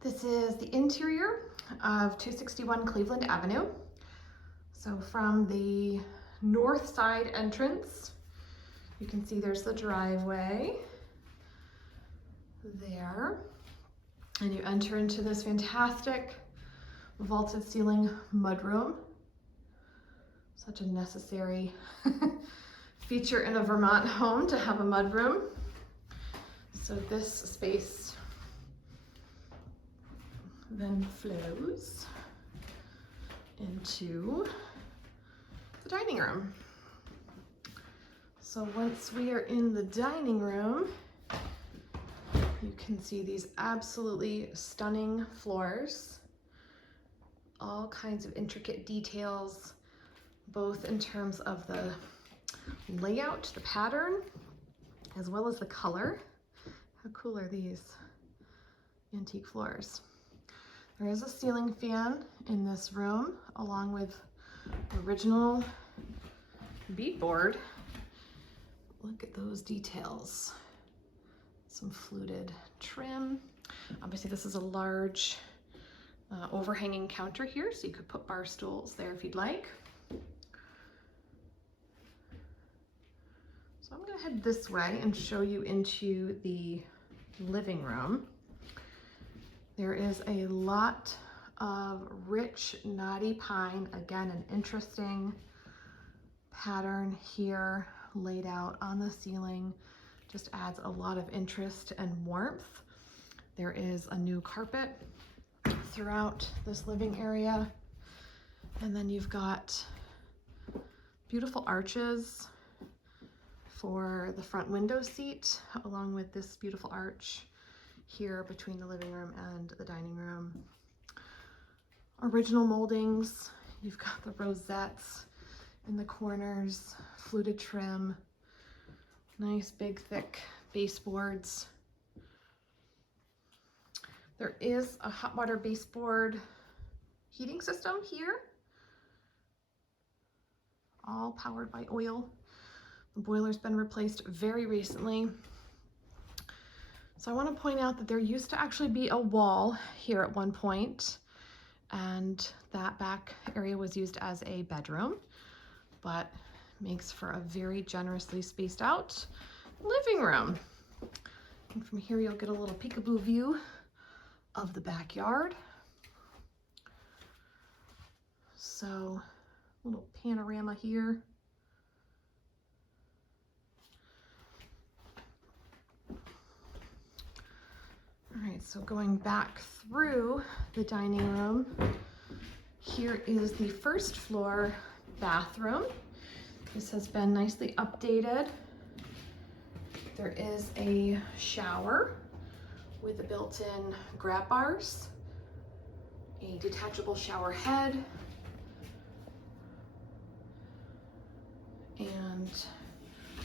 This is the interior of 261 Cleveland Avenue. So from the north side entrance, you can see there's the driveway there. And you enter into this fantastic vaulted ceiling mudroom. Such a necessary feature in a Vermont home to have a mudroom. So this space then flows into the dining room. So once we are in the dining room, you can see these absolutely stunning floors, all kinds of intricate details, both in terms of the layout, the pattern, as well as the color. How cool are these antique floors? There is a ceiling fan in this room, along with original beadboard. Look at those details. Some fluted trim. Obviously this is a large overhanging counter here, so you could put bar stools there if you'd like. So I'm gonna head this way and show you into the living room. There is a lot of rich knotty pine. Again, an interesting pattern here laid out on the ceiling. Just adds a lot of interest and warmth. There is a new carpet throughout this living area. And then you've got beautiful arches for the front window seat, along with this beautiful arch here between the living room and the dining room. Original moldings. You've got the rosettes in the corners, fluted trim, nice big thick baseboards. There is a hot water baseboard heating system here, all powered by oil. The boiler's been replaced very recently. So I want to point out that there used to actually be a wall here at one point, and that back area was used as a bedroom, but makes for a very generously spaced out living room. And from here you'll get a little peekaboo view of the backyard. So a little panorama here. All right, so going back through the dining room, here is the first floor bathroom. This has been nicely updated. There is a shower with a built-in grab bars, a detachable shower head, and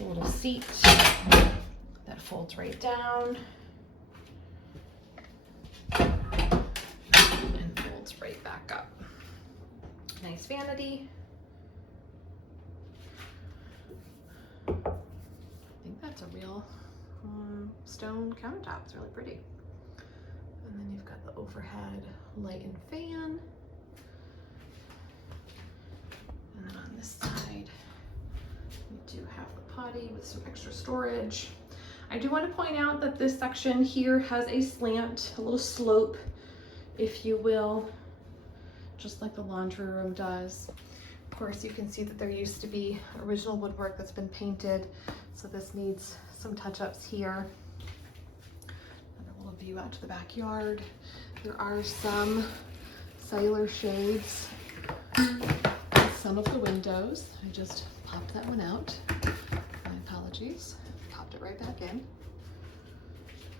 a little seat that folds right down and folds right back up. Nice vanity. I think that's a real stone countertop. It's really pretty. And then you've got the overhead light and fan. And then on this side, we do have the potty with some extra storage. I do want to point out that this section here has a slant, a little slope, if you will, just like the laundry room does. Of course, you can see that there used to be original woodwork that's been painted, so this needs some touch-ups here. Another little view out to the backyard. There are some cellular shades in some of the windows. I just popped that one out. My apologies. Popped it right back in.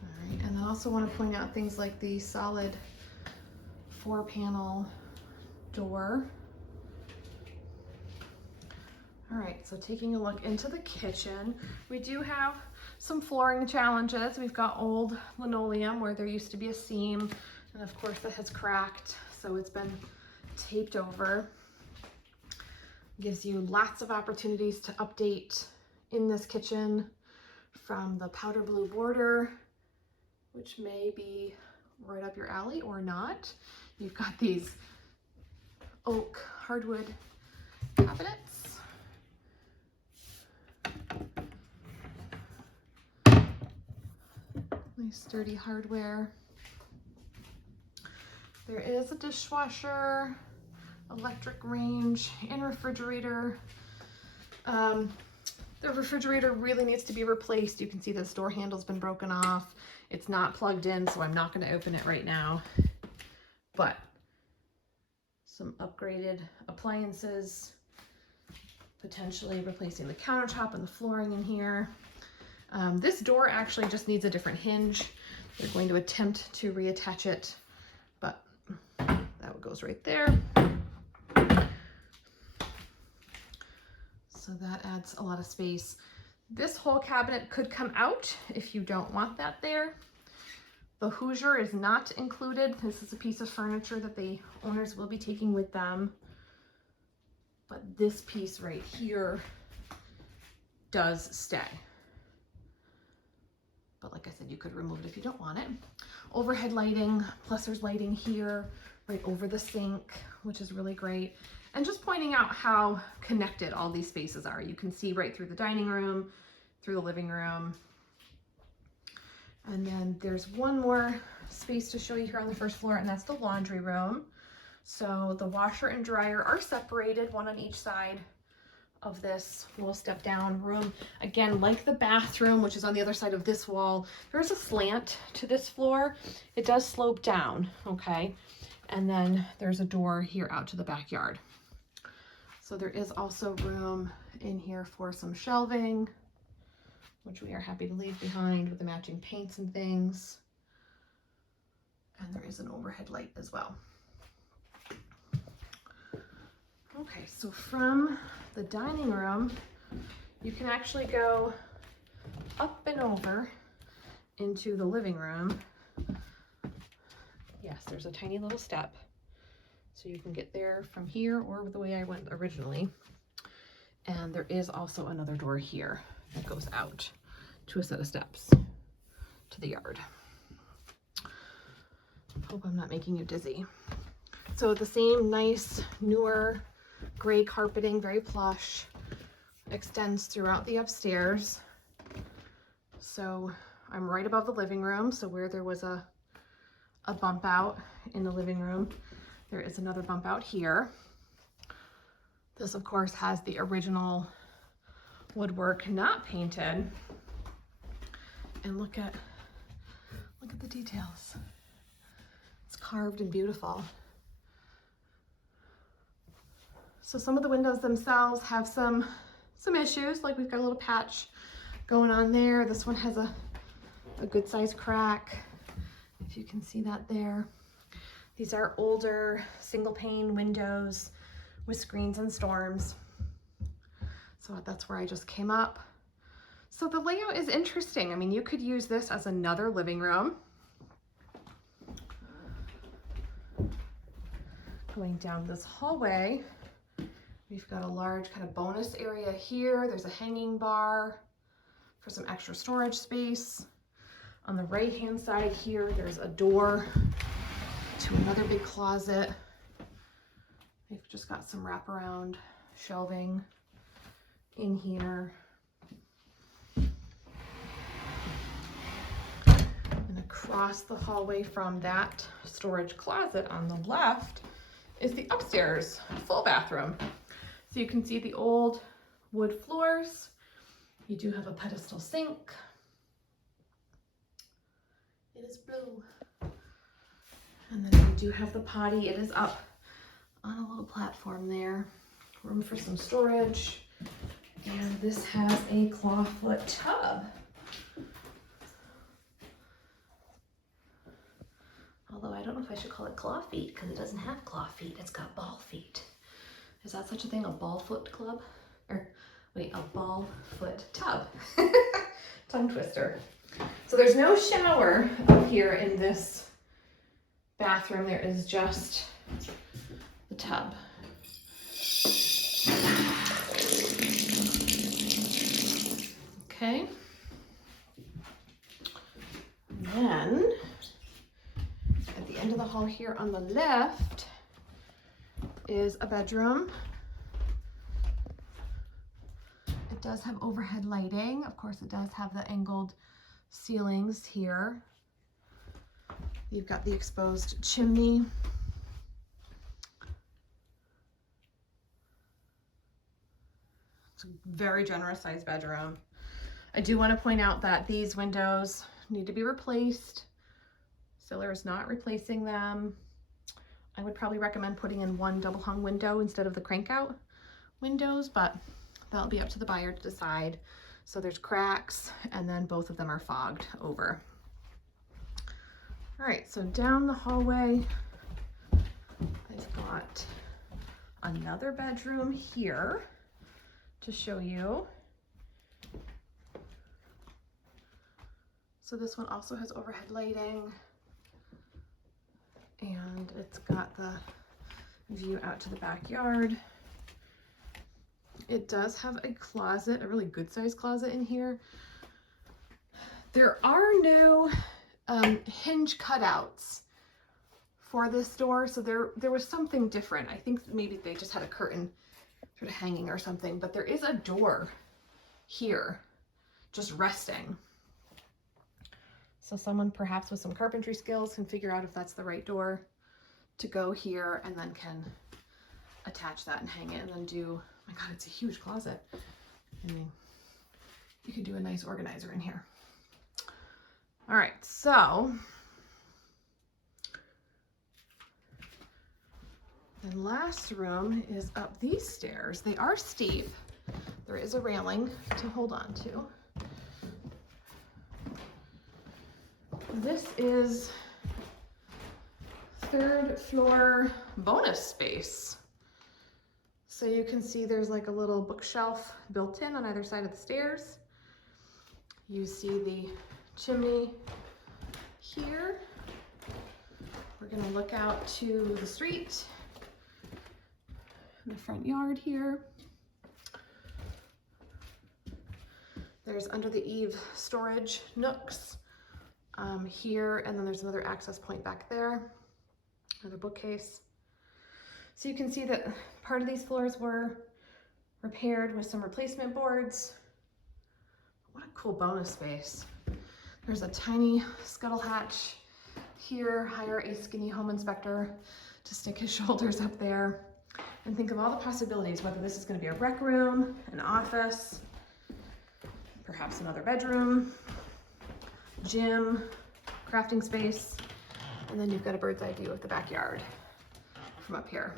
All right, and I also want to point out things like the solid 4-panel door. All right, so taking a look into the kitchen, we do have some flooring challenges. We've got old linoleum where there used to be a seam, and of course that has cracked, so it's been taped over. Gives you lots of opportunities to update in this kitchen, from the powder blue border, which may be right up your alley or not. You've got these oak hardwood cabinets. Nice sturdy hardware. There is a dishwasher, electric range, and refrigerator. The refrigerator really needs to be replaced. You can see this door handle's been broken off. It's not plugged in, so I'm not going to open it right now. But some upgraded appliances, potentially replacing the countertop and the flooring in here. This door actually just needs a different hinge. They're going to attempt to reattach it, but that goes right there. So that adds a lot of space. This whole cabinet could come out if you don't want that there. The Hoosier is not included. This is a piece of furniture that the owners will be taking with them. But this piece right here does stay. But like I said, you could remove it if you don't want it. Overhead lighting, plus there's lighting here right over the sink, which is really great. And just pointing out how connected all these spaces are. You can see right through the dining room, through the living room. And then there's one more space to show you here on the first floor, and that's the laundry room. So the washer and dryer are separated, one on each side of this little step down room. Again, like the bathroom, which is on the other side of this wall, there's a slant to this floor. It does slope down, okay? And then there's a door here out to the backyard. So there is also room in here for some shelving, which we are happy to leave behind with the matching paints and things. And there is an overhead light as well. Okay, so from the dining room, you can actually go up and over into the living room. Yes, there's a tiny little step. So you can get there from here or the way I went originally. And there is also another door here that goes out to a set of steps to the yard. Hope I'm not making you dizzy. So the same nice, newer gray carpeting, very plush, extends throughout the upstairs. So I'm right above the living room. So where there was a bump out in the living room, there is another bump out here. This, of course, has the original woodwork not painted. And look at the details. It's carved and beautiful. So some of the windows themselves have some issues, like we've got a little patch going on there. This one has a good sized crack, if you can see that there. These are older single pane windows with screens and storms. So that's where I just came up. So the layout is interesting. I mean, you could use this as another living room. Going down this hallway, we've got a large kind of bonus area here. There's a hanging bar for some extra storage space. On the right-hand side here, there's a door to another big closet. They've just got some wraparound shelving in here. And across the hallway from that storage closet on the left is the upstairs full bathroom. So you can see the old wood floors. You do have a pedestal sink. It is blue. And then we do have the potty. It is up on a little platform there. Room for some storage. And this has a clawfoot tub. Although I don't know if I should call it claw feet because it doesn't have claw feet. It's got ball feet. Is that such a thing? A ball foot club? Or wait, a ball foot tub. Tongue twister. So there's no shower up here in this bathroom. There is just the tub. Okay. And then the end of the hall here on the left is a bedroom. It does have overhead lighting. Of course, it does have the angled ceilings here. You've got the exposed chimney. It's a very generous sized bedroom. I do want to point out that these windows need to be replaced. Siller is not replacing them. I would probably recommend putting in one double hung window instead of the crank out windows, but that'll be up to the buyer to decide. So there's cracks, and then both of them are fogged over. All right, so down the hallway, I've got another bedroom here to show you. So this one also has overhead lighting, and it's got the view out to the backyard. It does have a closet, a really good sized closet in here. There are no hinge cutouts for this door, so there was something different. I think maybe they just had a curtain sort of hanging or something, but there is a door here just resting. So someone perhaps with some carpentry skills can figure out if that's the right door to go here, and then can attach that and hang it, and then do, oh my God, it's a huge closet. I mean, you could do a nice organizer in here. All right, so the last room is up these stairs. They are steep. There is a railing to hold on to. This is third floor bonus space. So you can see there's like a little bookshelf built in on either side of the stairs. You see the chimney here. We're gonna look out to the street, the front yard here. There's under the eave storage nooks here, and then there's another access point back there, another bookcase. So you can see that part of these floors were repaired with some replacement boards. What a cool bonus space. There's a tiny scuttle hatch here. Hire a skinny home inspector to stick his shoulders up there and think of all the possibilities, whether this is going to be a rec room, an office, perhaps another bedroom, gym, crafting space, and then you've got a bird's eye view of the backyard from up here.